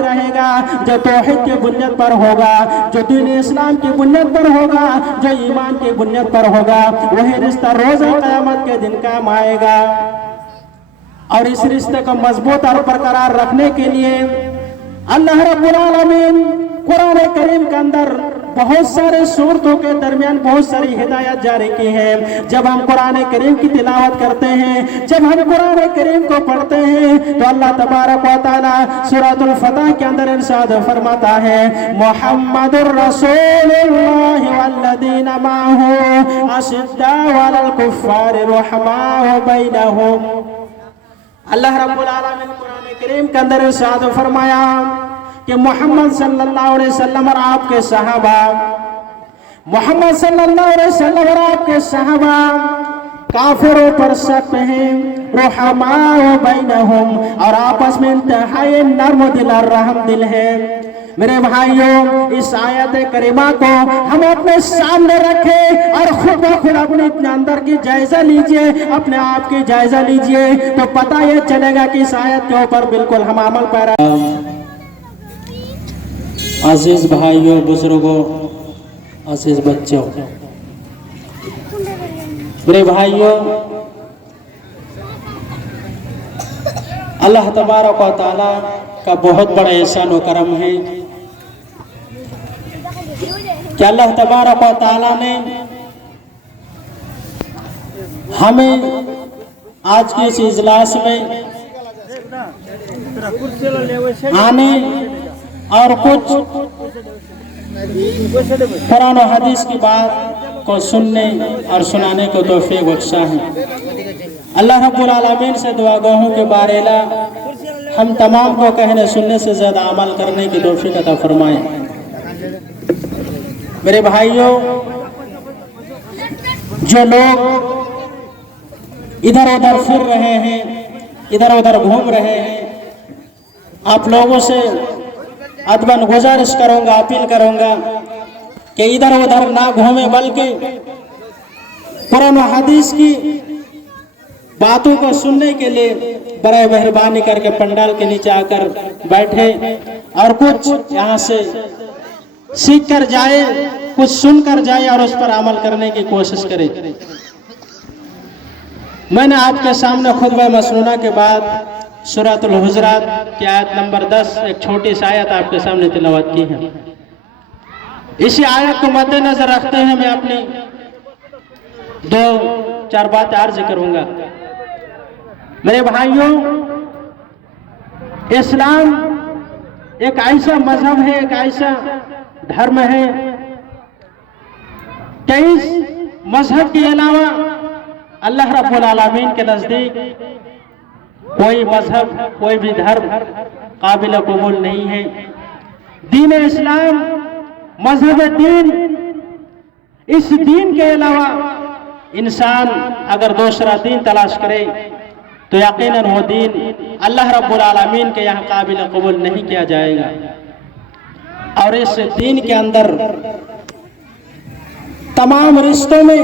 रहेगा जो तौहीद की बुनियाद पर होगा, जो दीन इस्लाम की बुनियाद पर होगा, जो ईमान की बुनियाद पर होगा, वही रिश्ता रोज़ क़यामत के दिन काम आएगा। और इस रिश्ते को मजबूत और बरकरार रखने के लिए अल्लाह रब्बुल आलमीन कुरान करीम के अंदर बहुत सारे सूरतों के दरमियान बहुत सारी हिदायत जारी की है। जब हम कुरान करीम की तिलावत करते हैं, जब हम कुरान करीम को पढ़ते हैं, तो अल्लाह तबारक व तआला सूरतुल फतह के अंदर इरशाद फरमाता है, मुहम्मदुर रसूलुल्लाह वल्लज़ीना माअहू अशिद्दाउ अलल कुफ्फारि रुहमाउ बैनहुम। अल्लाह रब्बुल आलमीन कुरान करीम के अंदर इरशाद फरमाया कि मोहम्मद सल्लल्लाहु अलैहि वसल्लम और आपके सहाबा, मोहम्मद सल्लल्लाहु अलैहि वसल्लम और आपके सहाबा काफिरों पर सख्त हैं, रुहमाउ बैनहुम, और आपस में इंतहाई नर्म दिल और रहम दिल है। मेरे भाइयों, इस आयत करीमा को हम अपने सामने रखें और खुद ब खुद अपने अंदर की जायजा लीजिए, अपने आप की जायजा लीजिए, तो पता ये चलेगा कि इस आयत के ऊपर बिल्कुल हम अमल पैरा। अजीज भाइयों, बुजुर्गों, अजीज बच्चों, मेरे भाइयों, अल्लाह तबारक व तआला का बहुत बड़ा एहसान व करम है कि अल्लाह तबारक व तआला ने हमें आज के इस इजलास में आने और कुछ कुरान और हदीस की बात को सुनने और सुनाने को तौफीक बख्शा है। अल्लाह रब्बुल आलमीन से दुआ गो के बारेला हम तमाम को कहने सुनने से ज्यादा अमल करने की तौफीक अता फरमाए। मेरे भाइयों, जो लोग इधर उधर फिर रहे हैं, इधर उधर घूम रहे हैं, आप लोगों से अदबन गुजारिश करूंगा, अपील करूंगा कि इधर उधर ना घूमे, बल्कि कुरान और हदीस की बातों को सुनने के लिए बड़े मेहरबानी करके पंडाल के नीचे आकर बैठे और कुछ यहाँ से सीख कर जाए, कुछ सुन कर जाए और उस पर अमल करने की कोशिश करे। मैंने आपके सामने खुतबा मसनूना के बाद सूरतुल हुजरात की आयत नंबर 10 एक छोटी सी आयत आपके सामने तिलावत की है। इसी आयत को मद्देनजर रखते हुए मैं अपनी 2-4 बातें अर्ज करूंगा। मेरे भाइयों, इस्लाम एक ऐसा मजहब है, एक ऐसा धर्म है कि इस मजहब के अलावा अल्लाह रब्बुल आलमीन के नजदीक कोई मजहब, कोई भी धर्म काबिल कबूल नहीं है। दीन इस्लाम मजहब दीन, इस दीन के अलावा इंसान अगर दूसरा दीन तलाश करे तो यकीनन वो दीन अल्लाह रब्बुल आलमीन के यहाँ काबिल कबूल नहीं किया जाएगा। और इस दीन के अंदर तमाम रिश्तों में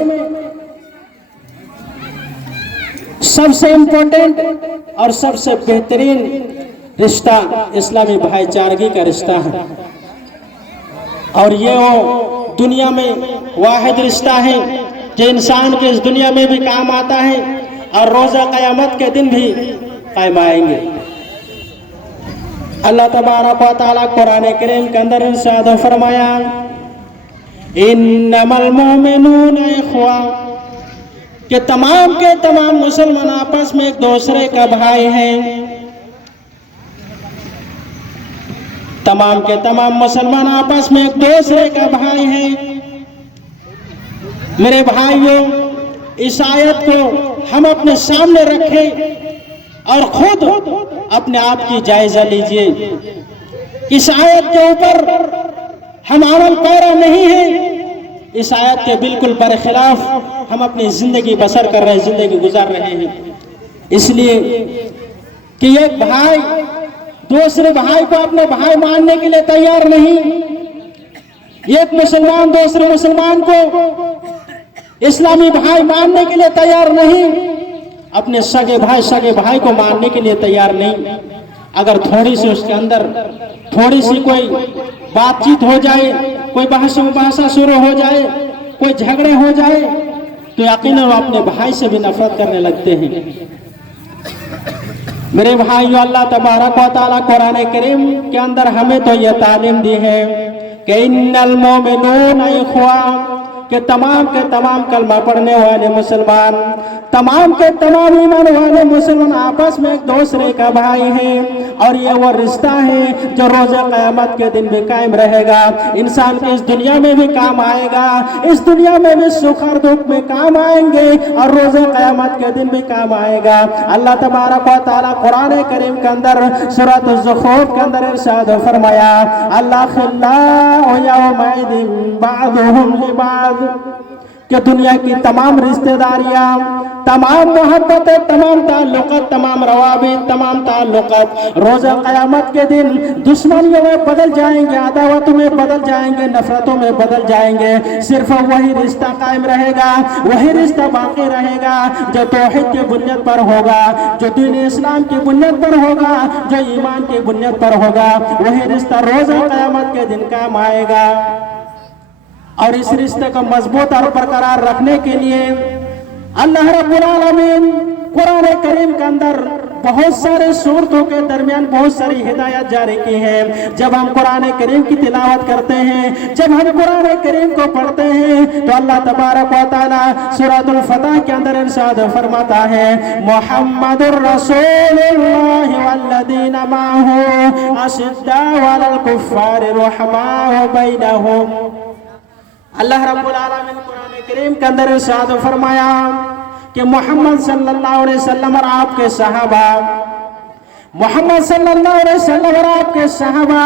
सबसे इम्पोर्टेंट और सबसे बेहतरीन रिश्ता इस्लामी भाईचारगी का रिश्ता है। और ये वो दुनिया में वाहिद रिश्ता है जो इंसान के इस दुनिया में भी काम आता है और रोज़ा क़यामत के दिन भी कायम आएंगे। अल्लाह तबारक व तआला कुरान करीम के अंदर इरशाद फरमाया, इन्नमल मुमिनूना इख्वा, कि तमाम के तमाम मुसलमान आपस में एक दूसरे का भाई हैं। तमाम के तमाम मुसलमान आपस में एक दूसरे का भाई हैं। मेरे भाइयों, इस आयत को हम अपने सामने रखें और खुद अपने आप की जायजा लीजिए। इस आयत के ऊपर हम अमल पैरा नहीं है, इस आयत के बिल्कुल बरखिलाफ हम अपनी जिंदगी बसर कर रहे हैं, जिंदगी गुजार रहे हैं। इसलिए कि एक भाई दूसरे भाई को अपने भाई मानने के लिए तैयार नहीं, एक मुसलमान दूसरे मुसलमान को इस्लामी भाई मानने के लिए तैयार नहीं, अपने सगे भाई को मानने के लिए तैयार नहीं। अगर थोड़ी सी उसके अंदर थोड़ी सी कोई बातचीत हो जाए, कोई बहसा शुरू हो जाए, कोई झगड़े हो जाए, तो यकीनन वो अपने भाई से भी नफरत करने लगते हैं। मेरे भाइयों, अल्लाह तबारक व तआला कुरान करीम के अंदर हमें तो यह तालीम दी है कि इन्नल मोमिनून इख्वा, कि तमाम के तमाम कलमा पढ़ने वाले मुसलमान, तमाम के तमाम ईमान वाले मुसलमान आपस में एक दूसरे का भाई है। और ये वो रिश्ता है जो रोज़े क़यामत के दिन भी कायम रहेगा। इंसान की इस दुनिया में भी काम आएगा, इस दुनिया में भी सुख और दुख में काम आएंगे और रोज़े क़यामत के दिन भी काम आएगा। अल्लाह तबारक व तआला कुरान करीम के अंदर सूरत ज़ुख़रूफ़ के अंदर इरशाद फरमाया, अल्लाहुल्लाहु यौमइज़िन बअदुहुम लिबअद, कि दुनिया की तमाम रिश्तेदारियां, तमाम मोहब्बतें, तमाम ताल्लुक़ात, तमाम रवाबित, तमाम ताल्लुक़ात रोज़ा क़यामत के दिन दुश्मनियों में बदल जाएंगे, अदावतों में बदल जाएंगे, नफरतों में बदल जाएंगे। सिर्फ वही रिश्ता कायम रहेगा, वही रिश्ता बाकी रहेगा जो तौहीद की बुनियाद पर होगा, जो दीन इस्लाम की बुनियाद पर होगा, जो ईमान की बुनियाद पर होगा। वही रिश्ता रोज़ा क़यामत के दिन काम आएगा। और इस रिश्ते को मजबूत और बरकरार रखने के लिए अल्लाह रब्बुल आलमीन कुरान करीम के अंदर बहुत सारे सूरतों के दरमियान बहुत सारी हिदायत जारी की है। जब हम कुरान करीम की तिलावत करते हैं, जब हम कुरान करीम को पढ़ते हैं, तो अल्लाह तबारक व तआला सूरतुल फतह के अंदर इरशाद फरमाता है, मुहम्मदुर रसूलुल्लाह वल्लदीना माहू अशिद्दाउ अलल कुफ्फारि रुहमाउ बैनहुम। अल्लाह रब्बुल आलमीन कुरान करीम के अंदर इरशाद फरमाया कि मोहम्मद सल्लल्लाहु अलैहि वसल्लम और आपके सहाबा, मोहम्मद सल्लल्लाहु अलैहि वसल्लम और आपके सहाबा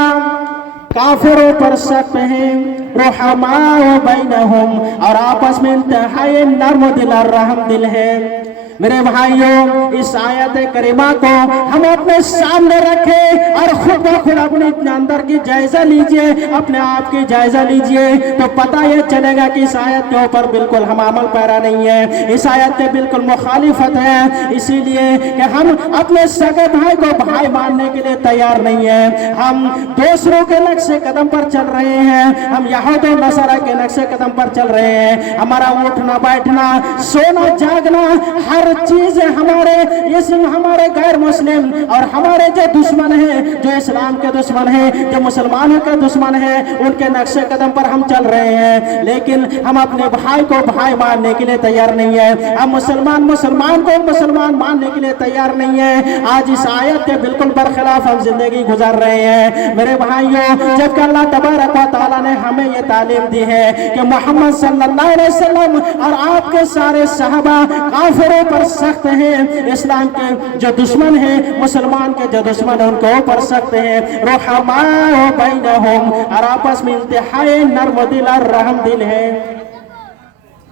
काफिरों पर सख्त हैं, रुहमाउ बैनहुम, और आपस में इंतहाई नर्म दिल और रहम दिल है। मेरे भाइयों, इस आयत करीमा को हम अपने सामने रखें और खुद ब खुद अपने अंदर की जायजा लीजिए, अपने आप की जायजा लीजिए, तो पता ये चलेगा कि इस आयत के ऊपर बिल्कुल हम अमल पैरा नहीं है, इस आयत के बिल्कुल मुखालिफत है। इसीलिए कि हम अपने सगे भाई को भाई मानने के लिए तैयार नहीं है, हम दूसरों के नक्शे कदम पर चल रहे हैं, हम यहूद और नसारा के नक्शे कदम पर चल रहे हैं। हमारा उठना बैठना, सोना जागना, हर चीज हमारे गैर मुस्लिम और हमारे जो दुश्मन है, जो इस्लाम के दुश्मन है, जो मुसलमानों के दुश्मन है, उनके नक्शे कदम पर हम चल रहे हैं। लेकिन हम अपने भाई को भाई मानने के लिए तैयार नहीं है, हम मुसलमान को मुसलमान मानने के लिए तैयार नहीं है। आज इस आयत के बिल्कुल बरखिलाफ हम जिंदगी गुजार रहे हैं। मेरे भाइयों, जबकि अल्लाह तबारक व तआला ने हमें ये तालीम दी है कि मोहम्मद सल्लल्लाहु अलैहि वसल्लम और आपके सारे सहाबा काफिरों पर सख्त हैं, इस्लाम के जो दुश्मन है, मुसलमान के जो दुश्मन है, उनके ऊपर सख्त है, रुहमाउ बैनहुम, और आपस में इंतहाई नर्म दिल और रहम दिल है।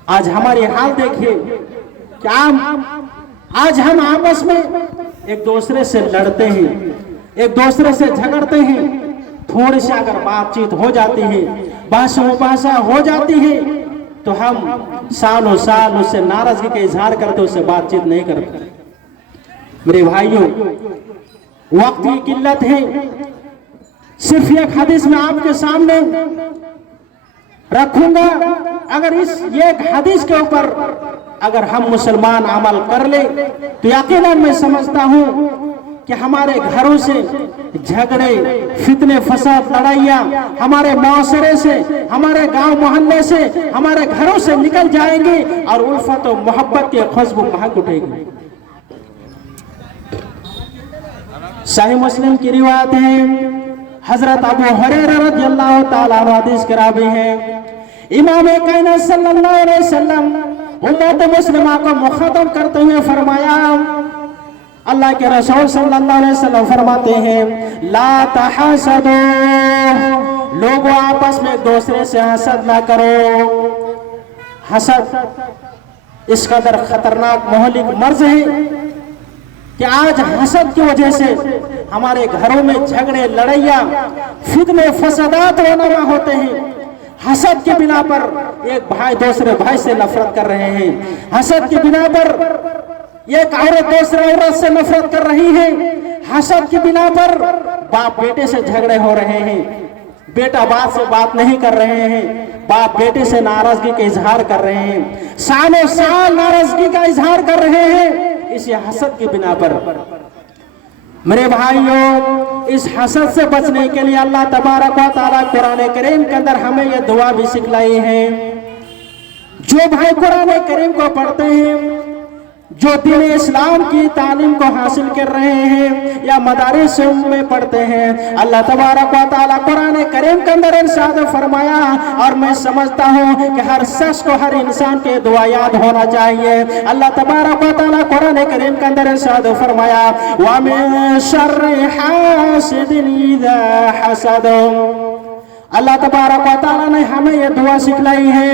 आज हमारी हाल देखिए, क्या आज हम आपस में एक दूसरे से लड़ते हैं, एक दूसरे से झगड़ते हैं। थोड़ी सी अगर बातचीत हो जाती है, बहसा हो जाती है, तो हम सालों साल उससे नाराजगी का इजहार करते, उससे बातचीत नहीं करते। मेरे भाइयों, वक्त की किल्लत है। सिर्फ एक हदीस में आपके सामने रखूंगा, अगर इस एक हदीस के ऊपर अगर हम मुसलमान अमल कर ले, तो यकीनन मैं समझता हूं कि हमारे घरों से झगड़े, फितने, फसाद, लड़ाइयाँ हमारे मुआशरे से, हमारे गांव मोहल्ले से, हमारे घरों से निकल जाएंगे और उल्फत और मोहब्बत की खुशबू महक उठेगी। सही मुस्लिम की रिवायत है, हजरत अबू हुरैरा रज़ियल्लाहु ताला अन्हु हदीस के रावी हैं, इमाम कायनात सल्लल्लाहु अलैहि वसल्लम उम्मत मुस्लिमा को मुखातब करते हुए फरमाया, अल्लाह के रसूल सल्लल्लाहु अलैहि वसल्लम फरमाते हैं, ला तहसदू, लोगों आपस में एक दूसरे से हसद ना करो। हसद इस कदर खतरनाक मोहलिक मर्ज है कि आज हसद की वजह से हमारे घरों में झगड़े, लड़ाइयाँ, फितने, फसादात रोनामा होते हैं। हसद के बिना पर एक भाई दूसरे भाई से नफरत कर रहे हैं, हसद के बिना पर एक औरत दूसरे औरत से नफरत कर रही है, हसद की बिना पर बाप बेटे से झगड़े हो रहे हैं, बेटा बाप से बात नहीं कर रहे हैं, बाप बेटे से नाराजगी का इजहार कर रहे हैं, सालों साल नाराजगी का इजहार कर रहे हैं इसी हसद की बिना पर। मेरे भाइयों, इस हसद से बचने के लिए अल्लाह तबारक व तआला कुरान करीम के अंदर हमें यह दुआ भी सिखलाई है। जो भाई कुरान करीम को पढ़ते हैं, जो दीन इस्लाम की तालीम को हासिल कर रहे हैं या मदारिस में पढ़ते हैं, अल्लाह तबारक व तआला कुरान करीम के अंदर इरशाद फरमाया, और मैं समझता हूँ कि हर शख्स को, हर इंसान के दुआ याद होना चाहिए। अल्लाह तबारक व तआला कुरान करीम के अंदर इरशाद फरमाया, व मिन शर्रि हासिदिन इज़ा हसद। अल्लाह तबारक व तआला ने हमें यह दुआ सिखलाई है,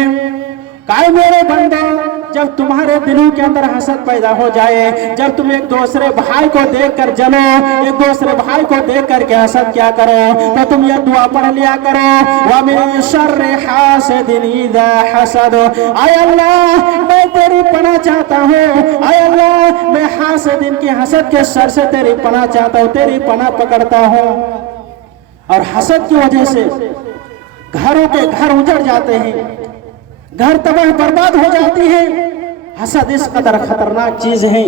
काहे मेरे बंदे, जब तुम्हारे दिलों के अंदर हसद पैदा हो जाए, जब तुम एक दूसरे भाई को देखकर जलो, एक दूसरे भाई को देख करके हसद क्या करो, तो तुम यह दुआ पढ़ लिया करो, व मिन शर्रि हासिदिन इज़ा हसद। आय अल्लाह, मैं तेरी पनाह चाहता हूँ, आय अल्लाह, मैं हासिदिन की हसद के सर से तेरी पनाह चाहता हूँ, तेरी पनाह पकड़ता हूँ। और हसद की वजह से घरों के घर उजड़ जाते हैं, घर तबाह बर्बाद हो जाती है। हसद इस कदर खतरनाक चीज है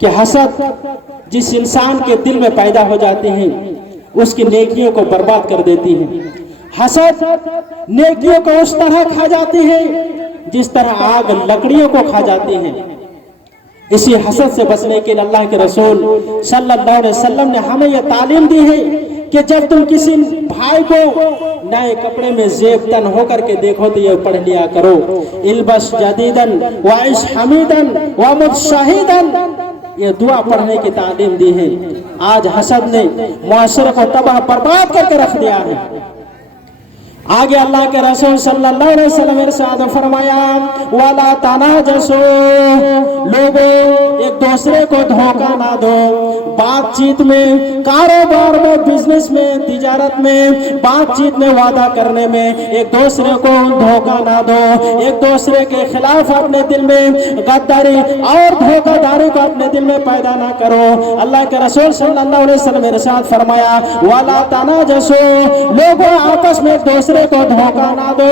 कि हसद जिस इंसान के दिल में पैदा हो जाती है उसकी नेकियों को बर्बाद कर देती है। हसद नेकियों को उस तरह खा जाती है जिस तरह आग लकड़ियों को खा जाती है। इसी हसद से बचने के लिए अल्लाह के रसूल सल्लल्लाहु अलैहि वसल्लम ने हमें यह तालीम दी है कि जब तुम किसी भाई को नए कपड़े में जेब तन होकर के देखो तो ये पढ़ लिया करो, इल्बस जदीदन वाइश हमीदन व मुतशाहिदन। ये दुआ पढ़ने की तालीम दी है। आज हसद ने मुआशरे को तबाह बर्बाद करके रख दिया है। आगे अल्लाह के रसूल सल्लल्लाहु अलैहि वसल्लम ने इरशाद फरमाया, वाला तनाजसो, लोगों एक दूसरे को धोखा ना दो, बातचीत में, कारोबार में, बिजनेस में, तिजारत में, बातचीत में, वादा करने में एक दूसरे को धोखा ना दो, एक दूसरे के खिलाफ अपने दिल में गद्दारी और धोखाधड़ी को अपने दिल में पैदा ना करो। अल्लाह के रसूल सल्लल्लाहु अलैहि वसल्लम ने इरशाद फरमाया, वाला तनाजसो, लोगों आपस में एक दूसरे को धोखा ना दो।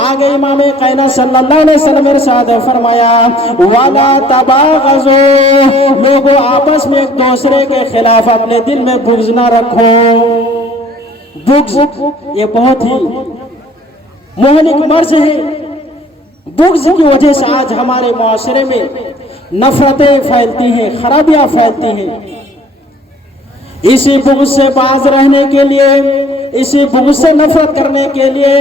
आगे इमाम कायनात सल्लल्लाहु अलैहि वसल्लम ने इरशाद फरमाया, वाला तबागजो, लोगों आपस में एक दूसरे के खिलाफ अपने दिल में बुग़्ज़ ना रखो। बुग़्ज़ ये बहुत ही मोहलिक मर्ज है। बुग़्ज़ की वजह से आज हमारे मुआशरे में नफरतें फैलती हैं, खराबियां फैलती हैं। इसी बुग़्ज़ से बाज रहने के लिए, इसी बुग़्ज़ से नफरत करने के लिए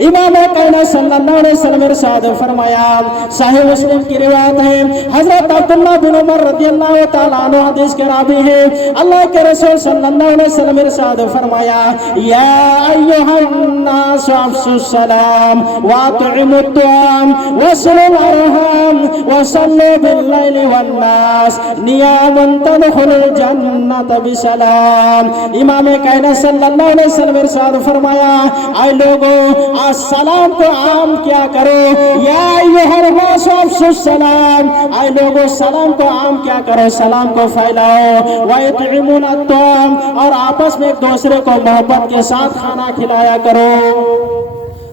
इमाम कायनात सल्लल्लाहु अलैहि वसल्लम ने इरशाद फरमाया, सहीह मुस्लिम की रिवायत है, हजरत अब्दुल्लाह बिन उमर रज़ियल्लाहु तआला अन्हु हदीस के रावी हैं। अल्लाह के रसूल सल्लल्लाहु अलैहि वसल्लम ने इरशाद फरमाया, या अय्युहन्नास अफ्शुस सलाम व अतइमुत तुआम वसिलुल अरहम वसल्लु बिल्लैलि वन्नास नियामन तदखुलुल जन्नत बिसलाम। इमाम कायनात सल्लल्लाहु अलैहि वसल्लम ने इरशाद फरमाया, आए लोगों आज सलाम को आम क्या करो, या अय्युहन्नास अफ्शुस सलाम, आए लोगों सलाम को आम क्या करो, सलाम को फैलाओ। व यतइमुन अत्ताम, और आपस में एक दूसरे को मोहब्बत के साथ खाना खिलाया करो।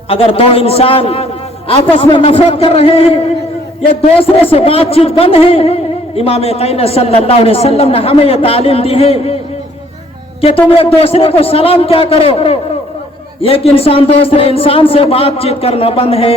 अगर दो इंसान आपस में नफरत कर रहे हैं, एक दूसरे से बातचीत बंद है, इमाम कायनात सल्लल्लाहु अलैहि वसल्लम ने हमें यह तालीम दी है कि तुम एक दूसरे को सलाम क्या करो। एक इंसान दूसरे इंसान से बातचीत करना बंद है,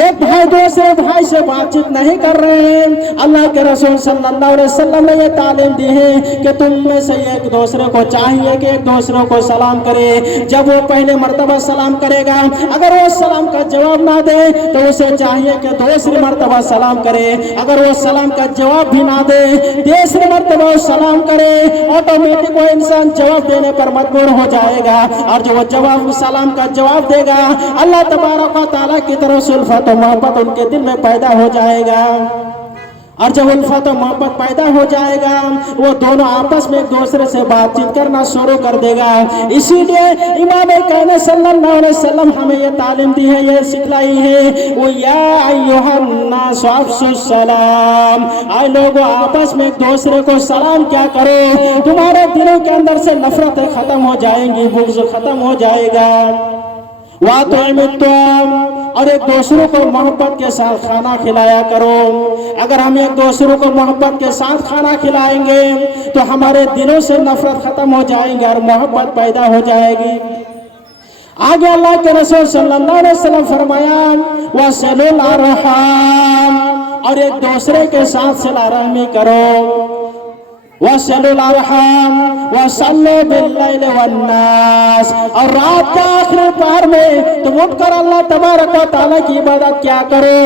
एक भाई दूसरे भाई से बातचीत नहीं कर रहे हैं। अल्लाह के रसूल सल्लल्लाहु अलैहि वसल्लम ने ये तालीम दी है कि तुम में से एक दूसरे को चाहिए कि एक दूसरे को सलाम करे। जब वो पहले मर्तबा सलाम करेगा, अगर वो सलाम का जवाब ना दे तो उसे चाहिए कि दूसरी मर्तबा सलाम करे। अगर वो सलाम का जवाब भी ना दे, तीसरी मर्तबा सलाम करे, ऑटोमेटिक वो इंसान जवाब देने पर मजबूर हो जाएगा। और जो वो जवाब सलाम का जवाब देगा, अल्लाह तबारक व तआला की तरफ से उल्फत और मोहब्बत उनके दिल में पैदा हो जाएगा। और जब उल्फत और मोहब्बत पैदा हो जाएगा वो दोनों आपस में एक दूसरे से बातचीत करना शुरू कर देगा। इसीलिए इमाम कायनात सल्लल्लाहु अलैहि वसल्लम हमें ये तालीम दी है, ये सिखलाई है, वो या अय्युहन्नास अफ्शुस सलाम, आए लोगों आपस में एक दूसरे को सलाम क्या करो, तुम्हारे दिलों के अंदर से नफरतें खत्म हो जाएंगी, बुग़्ज़ खत्म हो जाएगा। और एक दूसरों को मोहब्बत के साथ खाना खिलाया करो। अगर हम एक दूसरों को मोहब्बत के साथ खाना खिलाएंगे तो हमारे दिलों से नफरत खत्म हो जाएगी और मोहब्बत पैदा हो जाएगी। आगे अल्लाह के रसूल सल्लल्लाहु अलैहि वसल्लम फरमाया वसिलुल अरहाम, और एक दूसरे के साथ सिला रहमी करो। वसिलुल अरहाम वसल्लु बिल्लैल वन्नास, और रात का आखिरी पहर में तुम उठकर अल्लाह तबारक व तआला की इबादत क्या करो।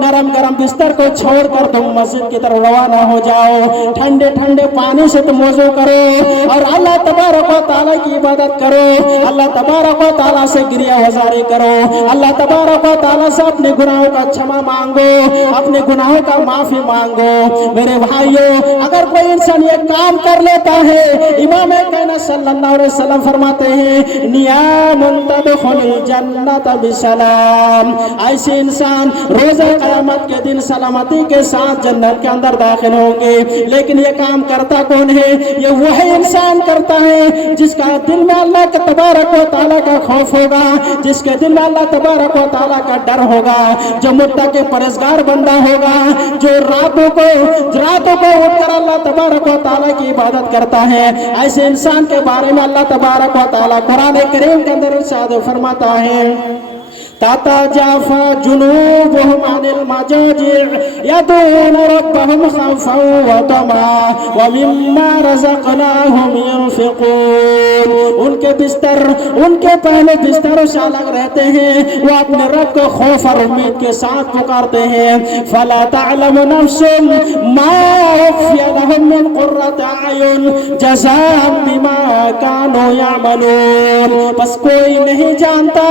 नरम गरम बिस्तर को छोड़कर तुम मस्जिद की तरफ रवाना हो जाओ, ठंडे ठंडे पानी से तुम वज़ू करो और अल्लाह तबारक व तआला की इबादत करो। अल्लाह तबारक व तआला से गिरिया वज़ारी करो, अल्लाह तबारक व तआला से अपने गुनाहों का क्षमा मांगो, अपने गुनाहों का माफी मांगो। मेरे भाइयों, अगर कोई इंसान ये काम कर लेता है, इमाम कायनात सल्लल्लाहु अलैहि वसल्लम फरमाते हैं नियामुन तदखुलुल जन्नत बिसलाम, ऐसे इंसान रोज़े क़यामत के दिन सलामती के साथ जन्नत के अंदर दाखिल होंगे। लेकिन ये काम करता कौन है? ये वही इंसान करता है जिसका दिल में अल्लाह के तबारक व तआला का खौफ होगा, जिसके दिल में अल्लाह तबारक व तआला का डर होगा, जो मुत्तकी परहेज़गार बंदा होगा, जो रातों को उठकर अल्लाह तबारक व तआला की इबादत करता है। ऐसे इंसान के बारे में अल्लाह तबारक व तआला कुरान करीम के अंदर इरशाद फरमाता है तताजाफा जुनूबुहुम अनिल मजाजिअ यदऊना रब्बहुम खौफन व तमअन व मिम्मा रज़क़नाहुम युनफ़िक़ून, उनके बिस्तर उनके पहले बिस्तरों से अलग रहते हैं, वो अपने रब को खौफ और उम्मीद के साथ पुकारते हैं। फला तअलमु नफ्सुम मा उख़फ़िय लहुम मिन क़ुर्रति अयुन जज़ाअन बिमा कानू यअमलून, बस कोई नहीं जानता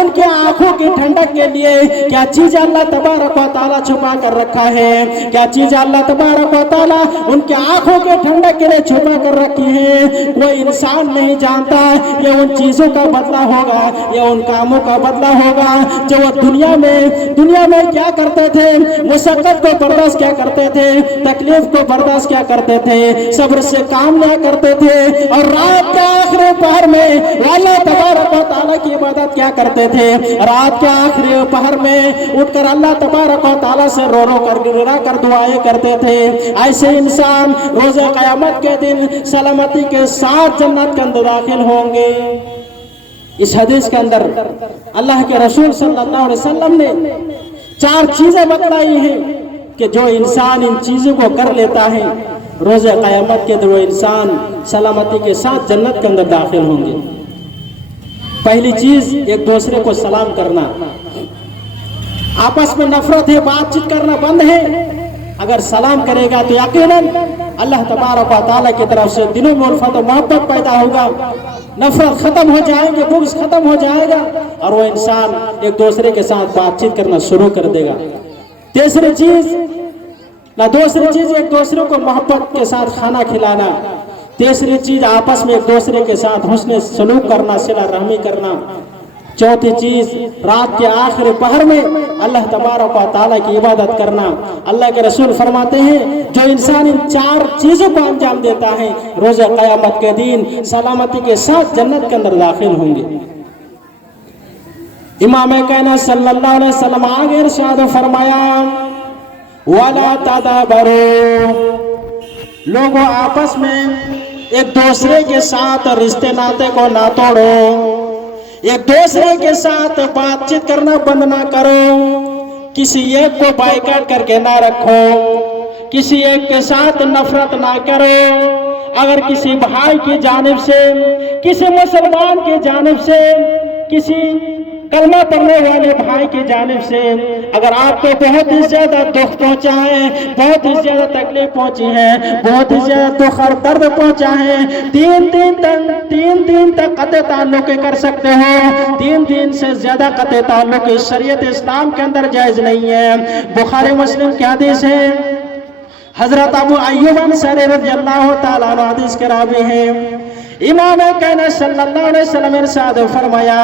उनके आंखों की ठंडक के लिए क्या चीज अल्लाह तबारक व तआला छुपा कर रखा है, क्या चीज अल्लाह तबारक व तआला उनके आंखों के ठंडक के लिए छुपा कर रखी है। कोई इंसान नहीं जानता ये उन चीजों का बदला होगा, ये उन कामों का बदला होगा जो वो दुनिया में क्या करते थे, मुशक्कत को बर्दाश्त क्या करते थे, तकलीफ को बर्दाश्त क्या करते थे, सब्र से काम लिया करते थे, और रात के आखिरी पहर में अल्लाह तबारक व तआला की इबादत क्या करते थे। रात के आखिरी पहर में उठकर अल्लाह तबारक व तआला से रो कर गिरा कर दुआएं करते थे। ऐसे इंसान रोज़े क़यामत के दिन सलामती के साथ जन्नत के अंदर दाखिल होंगे। इस हदीस के अंदर अल्लाह के रसूल सल्लल्लाहु अलैहि वसल्लम ने 4 चीजें बतलाई हैं कि जो इंसान इन चीजों को कर लेता है रोज़े क़यामत के दिन वो इंसान सलामती के साथ जन्नत के अंदर दाखिल होंगे। पहली चीज एक दूसरे को सलाम करना, आपस में नफरत है, बातचीत करना बंद है। अगर सलाम करेगा तो यकीनन अल्लाह तबारक व तआला की तरफ से दिलों में उल्फत और मोहब्बत पैदा होगा, नफरत खत्म हो जाएगी, बुग़्ज़ खत्म हो जाएगा और वो इंसान एक दूसरे के साथ बातचीत करना शुरू कर देगा। दूसरी चीज एक दूसरे को मोहब्बत के साथ खाना खिलाना। तीसरी चीज आपस में एक दूसरे के साथ हुस्न सलूक करना, सिला रहमी करना। चौथी चीज रात के आखिरी पहर में अल्लाह तबारक व तआला की इबादत करना। अल्लाह के रसूल फरमाते हैं जो इंसान इन 4 चीजों को अंजाम देता है रोज़े क़यामत के दिन सलामती के साथ जन्नत के अंदर दाखिल होंगे। इमाम कायनात सल्लल्लाहु अलैहि वसल्लम आगे इरशाद फरमाया वला तदाबरू, लोगों आपस में एक दूसरे के साथ रिश्ते नाते को ना तोड़ो, एक दूसरे के साथ बातचीत करना बंद ना करो, किसी एक को बाइकाट करके ना रखो, किसी एक के साथ नफरत ना करो। अगर किसी भाई की जानिब से, किसी मुसलमान की जानिब से, किसी कलमा पढ़ने वाले भाई की जानिब से अगर आपको बहुत ही ज्यादा दुख पहुंचा है, बहुत ही ज्यादा तकलीफ पहुंची है, बहुत ही ज्यादा दुख और दर्द पहुंचा है, 3 दिन तक कतई ताल्लुक कर सकते हो। 3 दिन से ज्यादा कतई ताल्लुक शरीयत इस्लाम के अंदर जायज नहीं है। बुखारी मुस्लिम की हदीस है हजरत अबू अय्यूब अंसारी रज़ियल्लाहु ताला अन्हु हदीस के रावी हैं। इमाम कायनात सल्लल्लाहु अलैहि वसल्लम इरशाद फरमाया,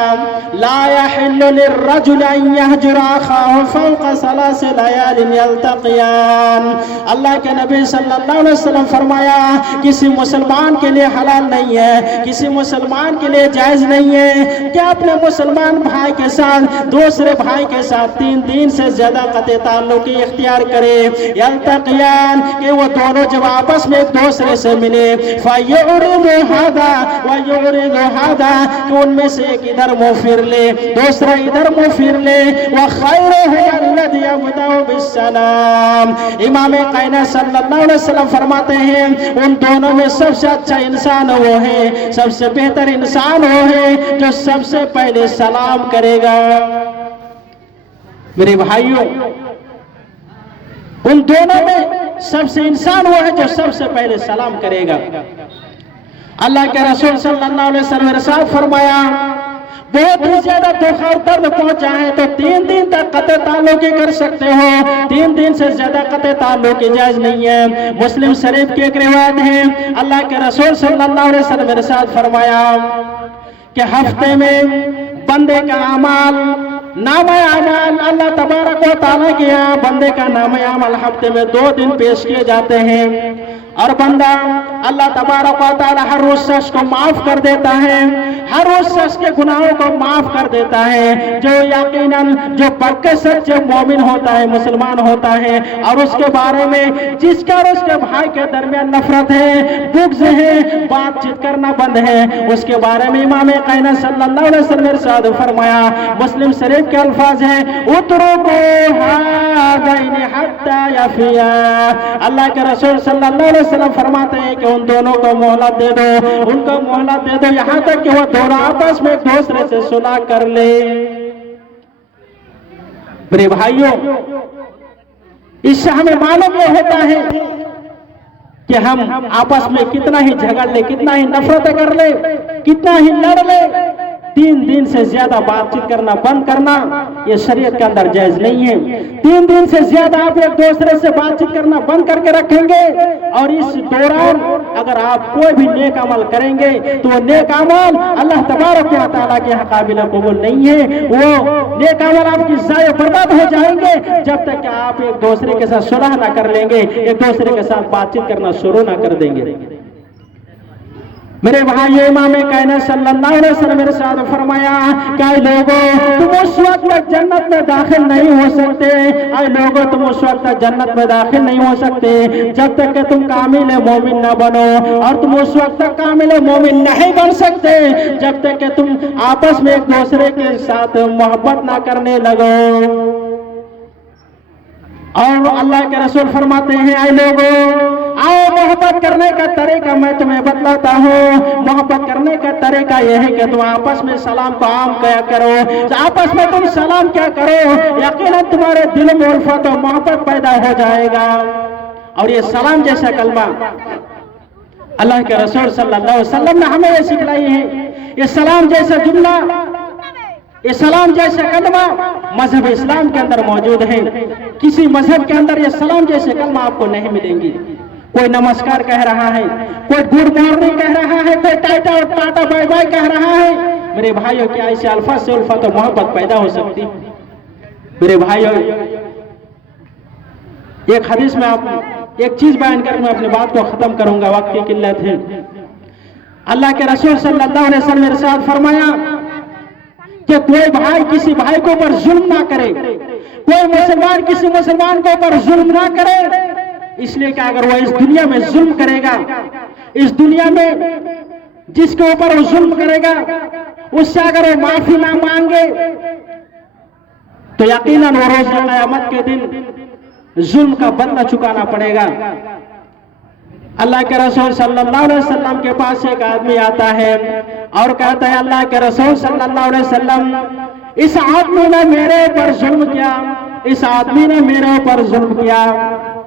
ला यहिल्लु लिर्रजुल अन यहजुरा अखाहु फौqa सलासी लयालिन यल्तक़ियान। अल्लाह के नबी सल्लल्लाहु अलैहि वसल्लम फरमाया, किसी मुसलमान के लिए हलाल नहीं है, किसी मुसलमान के लिए जायज नहीं है कि अपने मुसलमान भाई के साथ दूसरे भाई के साथ 3 दिन से ज्यादा कते ताल्लुकी इख्तियार करे। यल्तक़ियान कि वो दोनों जब आपस में एक दूसरे से मिले, फ़युरिदु हादा व युरिदु हादा कि उनमें से एक इधर मुंह फिर ले, दूसरा इधर मुंह फिर ले। व खैरुहु अल्लज़ी यब्दअु बिस्सलाम। इमाम कायनात सल्लल्लाहु अलैहि वसल्लम फरमाते हैं, उन दोनों में सबसे अच्छा इंसान वो है, सबसे बेहतर इंसान वो है जो सबसे पहले सलाम करेगा। मेरे भाइयों, उन दोनों में सबसे इंसान वो है जो सबसे पहले सलाम करेगा। अल्लाह के रसूल सल्लल्लाहु अलैहि वसल्लम ने इरशाद फरमाया, बहुत ही ज्यादा दुख और दर्द पहुंचा है तो 3 दिन तक कते ताल्लुकी कर सकते हो, 3 दिन से ज्यादा कते ताल्लुकी जायज नहीं है। मुस्लिम शरीफ की एक रिवायत है, अल्लाह के रसूल सल्लल्लाहु अलैहि वसल्लम ने इरशाद फरमाया कि हफ्ते में बंदे का अमाल नामे अमाल अल्लाह तबारक व तआला के यहाँ बंदे का नामे अमाल हफ्ते में 2 दिन पेश किए जाते हैं और बंदा अल्लाह तबारक व तआला हर उस शख्स को माफ कर देता है, हर उस शख्स के गुनाहों को माफ कर देता है जो यकीनन जो पक्के सच्चे मोमिन होता है, मुसलमान होता है और उसके बारे में जिसका और उसके भाई के दरमियान नफरत है, बुग़्ज़ है, बातचीत करना बंद है, उसके बारे में इमाम कायनात सल्लल्लाहु अलैहि वसल्लम ने इरशाद फरमाया। मुस्लिम शरीफ के अल्फाज है, उतरुकू हादैनि हत्ता यफिया। अल्लाह के रसूल सल्लल्लाहु अलैहि वसल्लम फरमाते हैं कि उन दोनों को मोहलत दे दो, उनको मोहलत दे दो यहाँ तक कि वो दोनों आपस में एक दूसरे से सुलह कर ले। मेरे भाइयों, इससे हमें मालूम यह होता है कि हम आपस में कितना ही झगड़ ले, कितना ही नफरत कर ले, कितना ही लड़ ले, 3 दिन से ज्यादा बातचीत करना बंद करना ये शरीयत के अंदर जायज नहीं है। 3 दिन से ज्यादा आप एक दूसरे से बातचीत करना बंद करके रखेंगे और इस दौरान अगर आप कोई भी नेक अमल करेंगे तो वो नेक अमल अल्लाह तबारक व तआला के यहाँ काबिल कबूल नहीं है। वो नेक अमल आपकी ज़ाया बर्बाद हो जाएंगे जब तक कि आप एक दूसरे के साथ सुलह ना कर लेंगे, एक दूसरे के साथ बातचीत करना शुरू ना कर देंगे। मेरे भाई, इमाम कायनात सल्लल्लाहु अलैहि वसल्लम ने इरशाद फरमाया, कई लोगों तुम उस वक्त तक जन्नत में दाखिल नहीं हो सकते, ऐ लोगों तुम उस वक्त तक जन्नत में दाखिल नहीं हो सकते जब तक कि तुम कामिल मोमिन न बनो, और तुम उस वक्त तक कामिल मोमिन नहीं बन सकते जब तक कि तुम आपस में एक दूसरे के साथ मोहब्बत ना करने लगो। और अल्लाह के रसूल फरमाते हैं, ऐ लोगों आओ मोहब्बत करने का तरीका मैं तुम्हें बतलाता हूँ। मोहब्बत करने का तरीका यह है कि तुम आपस में सलाम को आम क्या करो, आपस में तुम सलाम क्या करो, यकीनन तुम्हारे दिल में उल्फत और मोहब्बत पैदा हो जाएगा। और ये सलाम जैसा कलमा अल्लाह के रसूल सल्लल्लाहु अलैहि वसल्लम ने हमें ये सिखलाई है। ये सलाम जैसा जुमला, ये सलाम जैसा कलमा मजहब इस्लाम के अंदर मौजूद है। किसी मजहब के अंदर ये सलाम जैसे कलमा आपको नहीं मिलेंगी। कोई नमस्कार कह रहा है, कोई गुड मॉर्निंग कह रहा है, कोई टाटा और टाटा बाय बाय कह रहा है। मेरे भाइयों, क्या ऐसे अल्फाज से उल्फत और मोहब्बत पैदा हो सकती? मेरे भाइयों, एक हदीस में आप एक चीज बयान कर मैं अपनी बात को खत्म करूंगा, वक्त की किल्लत है। अल्लाह के रसूल सल्लल्लाहु अलैहि वसल्लम ने इरशाद फरमाया कि कोई भाई किसी भाई के ऊपर जुल्म ना करे, कोई मुसलमान किसी मुसलमान के ऊपर जुल्म ना करे, इसलिए कि अगर वो इस दुनिया में जुल्म करेगा, इस दुनिया में जिसके ऊपर वो जुल्म करेगा उससे अगर वो माफी ना मांगे तो यकीनन वो रोज क़यामत के दिन जुल्म का बदला चुकाना पड़ेगा। अल्लाह के रसूल सल्लल्लाहु अलैहि वसल्लम के पास एक आदमी आता है और कहता है, अल्लाह के रसूल सल्लल्लाहु अलैहि वसल्लम, इस आदमी ने मेरे ऊपर जुल्म किया, इस आदमी ने मेरे ऊपर जुल्म किया।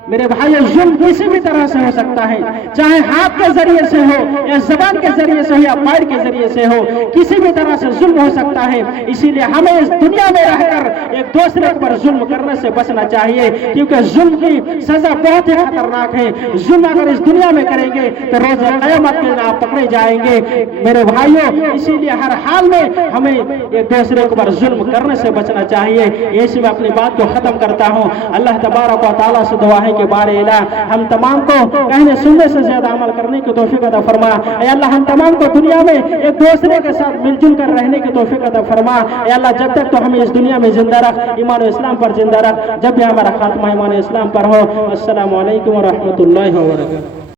मेरे भाई जुल्म किसी भी तरह से हो सकता है, चाहे हाथ के जरिए से हो या जबान के जरिए से हो या पैर के जरिए से हो, किसी भी तरह से जुल्म हो सकता है। इसीलिए हमें इस दुनिया में रहकर एक दूसरे पर जुल्म करने से बचना चाहिए, क्योंकि जुल्म की सजा बहुत ही खतरनाक है। जुल्म अगर इस दुनिया में करेंगे तो रोज क़यामत के दिन आप पकड़े जाएंगे मेरे भाइयों। इसीलिए हर हाल में हमें एक दूसरे पर जुल्म करने से बचना चाहिए। ऐसे में अपनी बात को खत्म करता हूँ। अल्लाह तबारक व तआला से दुआ है कि बारे इला हम तमाम को कहने सुनने से ज्यादा अमल करने की तौफीक अता फरमा। ऐ अल्लाह हम तमाम को दुनिया में एक दूसरे के साथ मिलजुल कर रहने की तौफीक अता फरमा। ऐ अल्लाह जब तक तो हमें इस दुनिया में जिंदा रख, ईमान और इस्लाम पर जिंदा रख, जब भी हमारा खात्मा ईमान और इस्लाम पर हो। अस्सलामु अलैकुम व रहमतुल्लाहि व बरकातहू।